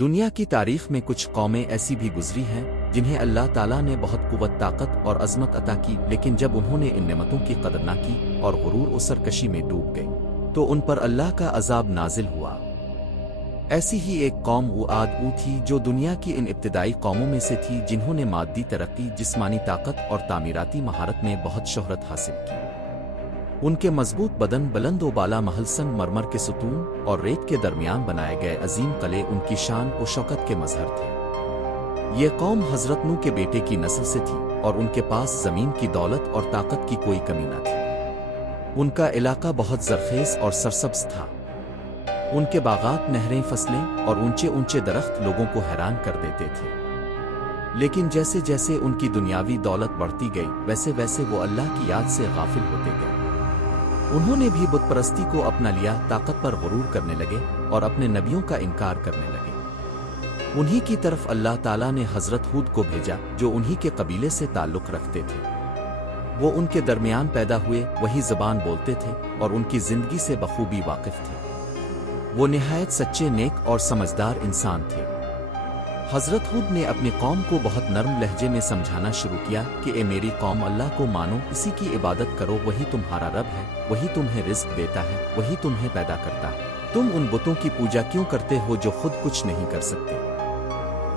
دنیا کی تاریخ میں کچھ قومیں ایسی بھی گزری ہیں جنہیں اللہ تعالیٰ نے بہت قوت طاقت اور عظمت عطا کی، لیکن جب انہوں نے ان نعمتوں کی قدر نہ کی اور غرور و سرکشی میں ڈوب گئی تو ان پر اللہ کا عذاب نازل ہوا۔ ایسی ہی ایک قوم عاد تھی جو دنیا کی ان ابتدائی قوموں میں سے تھی جنہوں نے مادی ترقی، جسمانی طاقت اور تعمیراتی مہارت میں بہت شہرت حاصل کی۔ ان کے مضبوط بدن، بلند و بالا محل سنگ مرمر کے ستون اور ریت کے درمیان بنائے گئے عظیم قلعے ان کی شان و شوکت کے مظہر تھے۔ یہ قوم حضرت نوح کے بیٹے کی نسل سے تھی اور ان کے پاس زمین کی دولت اور طاقت کی کوئی کمی نہ تھی۔ ان کا علاقہ بہت زرخیز اور سرسبز تھا۔ ان کے باغات، نہریں، فصلیں اور اونچے اونچے درخت لوگوں کو حیران کر دیتے تھے۔ لیکن جیسے جیسے ان کی دنیاوی دولت بڑھتی گئی ویسے ویسے وہ اللہ کی یاد سے غافل ہوتے گئے۔ انہوں نے بھی بت پرستی کو اپنا لیا، طاقت پر غرور کرنے لگے اور اپنے نبیوں کا انکار کرنے لگے۔ انہی کی طرف اللہ تعالیٰ نے حضرت ہود کو بھیجا جو انہی کے قبیلے سے تعلق رکھتے تھے۔ وہ ان کے درمیان پیدا ہوئے، وہی زبان بولتے تھے اور ان کی زندگی سے بخوبی واقف تھے۔ وہ نہایت سچے، نیک اور سمجھدار انسان تھے۔ حضرت ہود نے اپنی قوم کو بہت نرم لہجے میں سمجھانا شروع کیا کہ اے میری قوم، اللہ کو مانو، اسی کی عبادت کرو، وہی تمہارا رب ہے، وہی تمہیں رزق دیتا ہے، وہی تمہیں پیدا کرتا ہے۔ تم ان بتوں کی پوجا کیوں کرتے ہو جو خود کچھ نہیں کر سکتے؟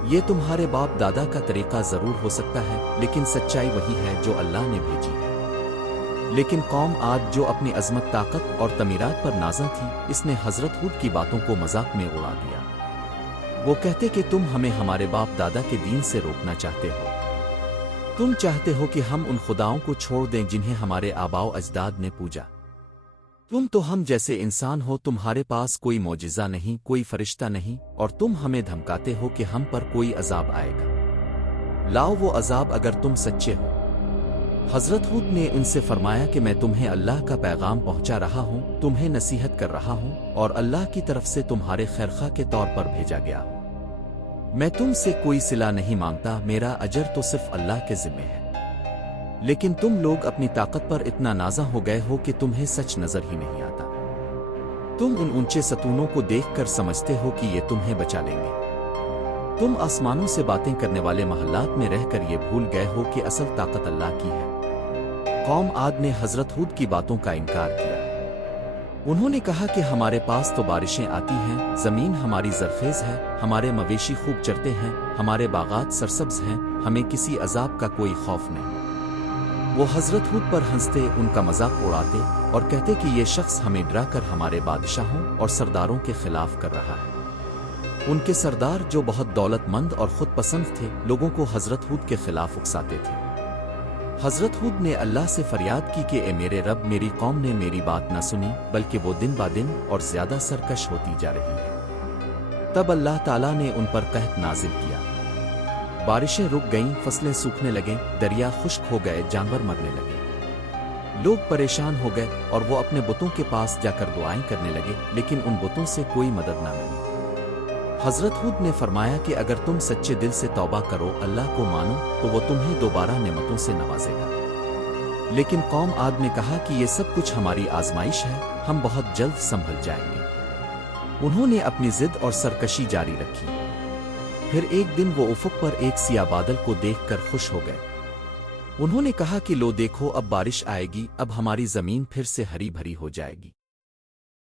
یہ تمہارے باپ دادا کا طریقہ ضرور ہو سکتا ہے، لیکن سچائی وہی ہے جو اللہ نے بھیجی ہے۔ لیکن قوم عاد جو اپنی عظمت، طاقت اور تعمیرات پر نازاں تھی، اس نے حضرت ہود کی باتوں کو مذاق میں اڑا دیا۔ وہ کہتے کہ تم ہمیں ہمارے باپ دادا کے دین سے روکنا چاہتے ہو۔ تم چاہتے ہو کہ ہم ان خداؤں کو چھوڑ دیں جنہیں ہمارے آباء و اجداد نے پوجا۔ تم تو ہم جیسے انسان ہو، تمہارے پاس کوئی معجزہ نہیں، کوئی فرشتہ نہیں، اور تم ہمیں دھمکاتے ہو کہ ہم پر کوئی عذاب آئے گا۔ لاؤ وہ عذاب اگر تم سچے ہو۔ حضرت ہود نے ان سے فرمایا کہ میں تمہیں اللہ کا پیغام پہنچا رہا ہوں، تمہیں نصیحت کر رہا ہوں، اور اللہ کی طرف سے تمہارے خیرخواہ کے طور پر بھیجا گیا ہوں۔ میں تم سے کوئی صلہ نہیں مانگتا، میرا اجر تو صرف اللہ کے ذمہ ہے۔ لیکن تم لوگ اپنی طاقت پر اتنا نازاں ہو گئے ہو کہ تمہیں سچ نظر ہی نہیں آتا۔ تم ان اونچے ستونوں کو دیکھ کر سمجھتے ہو کہ یہ تمہیں بچا لیں گے۔ تم آسمانوں سے باتیں کرنے والے محلات میں رہ کر یہ بھول گئے ہو کہ اصل طاقت اللہ کی ہے۔ قوم عاد نے حضرت ہود کی باتوں کا انکار کیا۔ انہوں نے کہا کہ ہمارے پاس تو بارشیں آتی ہیں، زمین ہماری زرخیز ہے، ہمارے مویشی خوب چرتے ہیں، ہمارے باغات سرسبز ہیں، ہمیں کسی عذاب کا کوئی خوف نہیں۔ وہ حضرت ہود پر ہنستے، ان کا مذاق اڑاتے اور کہتے کہ یہ شخص ہمیں ڈرا کر ہمارے بادشاہوں اور سرداروں کے خلاف کر رہا ہے۔ ان کے سردار جو بہت دولت مند اور خود پسند تھے، لوگوں کو حضرت ہود کے خلاف اکساتے تھے۔ حضرت ہود نے اللہ سے فریاد کی کہ اے میرے رب، میری قوم نے میری بات نہ سنی، بلکہ وہ دن با دن اور زیادہ سرکش ہوتی جا رہی ہے۔ تب اللہ تعالیٰ نے ان پر قحط نازل کیا۔ بارشیں رک گئیں، فصلیں سوکھنے لگیں، دریا خشک ہو گئے، جانور مرنے لگے۔ لوگ پریشان ہو گئے اور وہ اپنے بتوں کے پاس جا کر دعائیں کرنے لگے، لیکن ان بتوں سے کوئی مدد نہ ملی۔ حضرت ہود نے فرمایا کہ اگر تم سچے دل سے توبہ کرو، اللہ کو مانو، تو وہ تمہیں دوبارہ نعمتوں سے نوازے گا۔ لیکن قوم عاد نے کہا کہ یہ سب کچھ ہماری آزمائش ہے، ہم بہت جلد سنبھل جائیں گے۔ انہوں نے اپنی ضد اور سرکشی جاری رکھی۔ پھر ایک دن وہ افق پر ایک سیاہ بادل کو دیکھ کر خوش ہو گئے۔ انہوں نے کہا کہ لو دیکھو، اب بارش آئے گی، اب ہماری زمین پھر سے ہری بھری ہو جائے گی۔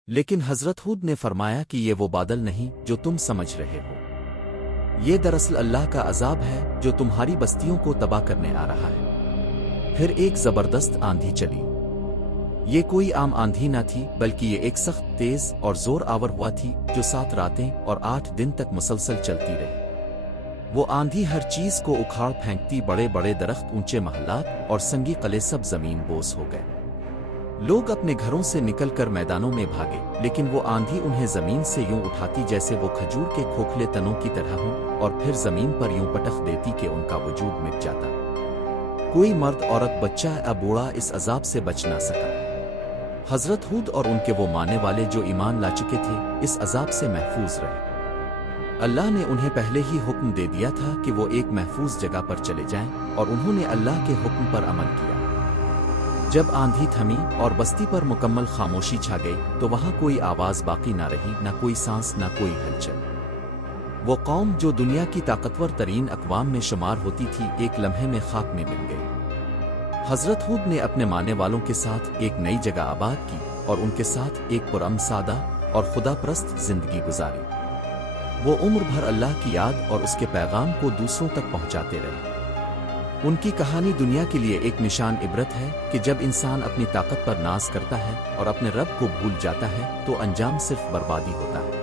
لیکن حضرت ہود نے فرمایا کہ یہ وہ بادل نہیں جو تم سمجھ رہے ہو، یہ دراصل اللہ کا عذاب ہے جو تمہاری بستیوں کو تباہ کرنے آ رہا ہے۔ پھر ایک زبردست آندھی چلی۔ یہ کوئی عام آندھی نہ تھی، بلکہ یہ ایک سخت، تیز اور زور آور ہوا تھی جو 7 راتیں اور 8 دن تک مسلسل چلتی رہی۔ وہ آندھی ہر چیز کو اکھاڑ پھینکتی، بڑے بڑے درخت، اونچے محلات اور سنگی قلعے سب زمین بوس ہو گئے۔ لوگ اپنے گھروں سے نکل کر میدانوں میں بھاگے، لیکن وہ آندھی انہیں زمین سے یوں اٹھاتی جیسے وہ کھجور کے کھوکھلے تنوں کی طرح ہوں، اور پھر زمین پر یوں پٹخ دیتی کہ ان کا وجود مٹ جاتا۔ کوئی مرد، عورت، بچہ یا بوڑھا اس عذاب سے بچ نہ سکا۔ حضرت ہود اور ان کے وہ ماننے والے جو ایمان لا چکے تھے اس عذاب سے محفوظ رہے۔ اللہ نے انہیں پہلے ہی حکم دے دیا تھا کہ وہ ایک محفوظ جگہ پر چلے جائیں، اور انہوں نے اللہ کے حکم پر عمل کیا۔ جب آندھی تھمی اور بستی پر مکمل خاموشی چھا گئی تو وہاں کوئی آواز باقی نہ رہی، نہ کوئی سانس، نہ کوئی ہلچل۔ وہ قوم جو دنیا کی طاقتور ترین اقوام میں شمار ہوتی تھی ایک لمحے میں خاک میں مل گئی۔ حضرت ہود نے اپنے ماننے والوں کے ساتھ ایک نئی جگہ آباد کی اور ان کے ساتھ ایک پرامن سادہ اور خدا پرست زندگی گزاری۔ وہ عمر بھر اللہ کی یاد اور اس کے پیغام کو دوسروں تک پہنچاتے رہے۔ ان کی کہانی دنیا کے لیے ایک نشان عبرت ہے کہ جب انسان اپنی طاقت پر ناز کرتا ہے اور اپنے رب کو بھول جاتا ہے تو انجام صرف بربادی ہوتا ہے۔